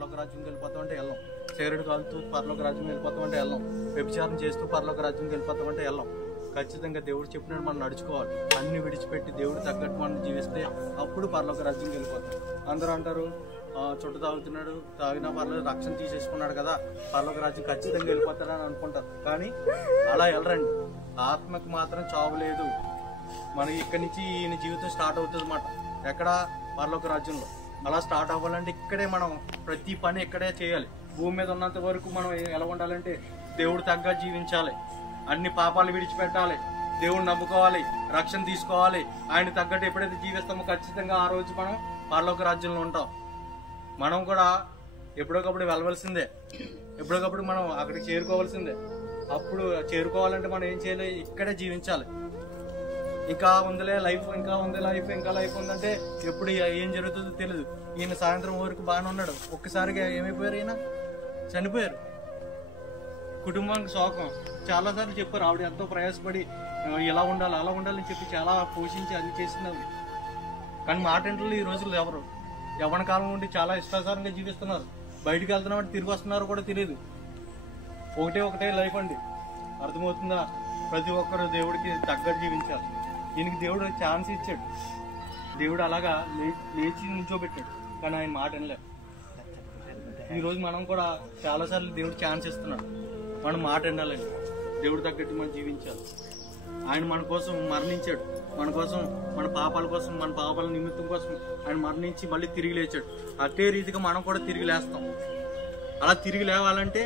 పరలోక రాజ్యంకి వెళ్ళిపోతామంటే వెళ్ళాం. సిగరెట్ కాలుతూ పరలోక రాజ్యం వెళ్ళిపోతామంటే వెళ్ళాం. వ్యభిచారం చేస్తూ పరలోక రాజ్యంకి వెళ్ళిపోతామంటే వెళ్ళాం. ఖచ్చితంగా దేవుడు చెప్పినట్టు మనం నడుచుకోవాలి. అన్ని విడిచిపెట్టి దేవుడు తగ్గట్టు మనం జీవిస్తే అప్పుడు పరలోక రాజ్యంకి వెళ్ళిపోతాం. అందరూ అంటారు చుట్టు తాగుతున్నాడు, తాగినా పర్లేదు, రక్షణ తీసేసుకున్నాడు కదా, పరలోక రాజ్యం ఖచ్చితంగా వెళ్ళిపోతాడని అనుకుంటారు. కానీ అలా వెళ్ళరండి. ఆత్మకు మాత్రం చావు లేదు. మనకి ఇక్కడి నుంచి ఈయన జీవితం స్టార్ట్ అవుతుంది అన్నమాట. ఎక్కడ? పరలోక రాజ్యంలో. అలా స్టార్ట్ అవ్వాలంటే ఇక్కడే మనం ప్రతి పని ఇక్కడే చేయాలి. భూమి మీద ఉన్నంత వరకు మనం ఎలా ఉండాలంటే దేవుడు తగ్గ జీవించాలి. అన్ని పాపాలు విడిచిపెట్టాలి, దేవుడు నమ్ముకోవాలి, రక్షణ తీసుకోవాలి. ఆయన తగ్గట్టు ఎప్పుడైతే జీవిస్తామో ఖచ్చితంగా ఆ రోజు మనం పరలోక రాజ్యంలో ఉంటాం. మనం కూడా ఎప్పటికప్పుడు వెళ్ళవలసిందే, ఎప్పటికప్పుడు మనం అక్కడికి చేరుకోవాల్సిందే. అప్పుడు చేరుకోవాలంటే మనం ఏం చేయాలి? ఇక్కడే జీవించాలి. ఇంకా ఉందిలే లైఫ్, ఇంకా ఉంది లైఫ్, ఇంకా లైఫ్ ఉందంటే ఎప్పుడు ఏం జరుగుతుందో తెలియదు. ఈయన సాయంత్రం వరకు బాగానే ఉన్నాడు, ఒక్కసారిగా ఏమైపోయారు? ఈయన చనిపోయారు. కుటుంబానికి శోకం. చాలాసార్లు చెప్పారు, ఆవిడ ఎంతో ప్రయాసపడి ఇలా ఉండాలి అలా ఉండాలని చెప్పి చాలా పోషించి అన్ని చేసింది. కానీ మాట ఇంట్లో ఈ రోజుల్లో ఎవరు యవ్వన కాలం నుండి చాలా ఇష్టాసారంగా జీవిస్తున్నారు. బయటికి వెళ్తున్నామంటే తిరిగి వస్తున్నారో కూడా తెలియదు. ఒకటే లైఫ్ అండి. అర్థమవుతుందా? ప్రతి ఒక్కరు దేవుడికి తగ్గట్టు జీవించాలి. దీనికి దేవుడు ఛాన్స్ ఇచ్చాడు. దేవుడు అలాగా లేచి నిల్చోబెట్టాడు. కానీ ఆయన మాట వినలేదు. ఈరోజు మనం కూడా చాలాసార్లు దేవుడు ఛాన్స్ ఇస్తున్నాడు. మనం మాట వినాలండి. దేవుడు తగ్గట్టు మనం జీవించాలి. ఆయన మన కోసం మరణించాడు. మన కోసం, మన పాపాల కోసం, మన పాపాల నిమిత్తం కోసం ఆయన మరణించి మళ్ళీ తిరిగి లేచాడు. అదే రీతిగా మనం కూడా తిరిగి లేస్తాం. అలా తిరిగి లేవాలంటే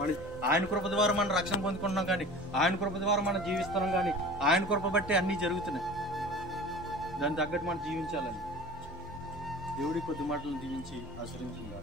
మన ఆయన కృప ద్వారా మనం రక్షణ పొందుకుంటున్నాం. కానీ ఆయన కృప ద్వారా మనం జీవిస్తున్నాం. కానీ ఆయన కృప బట్టి అన్నీ జరుగుతున్నాయి. దానికి తగ్గట్టు మనం జీవించాలని దేవుడి కొద్ది మాటలను దీవించి ఆశ్రయించింది.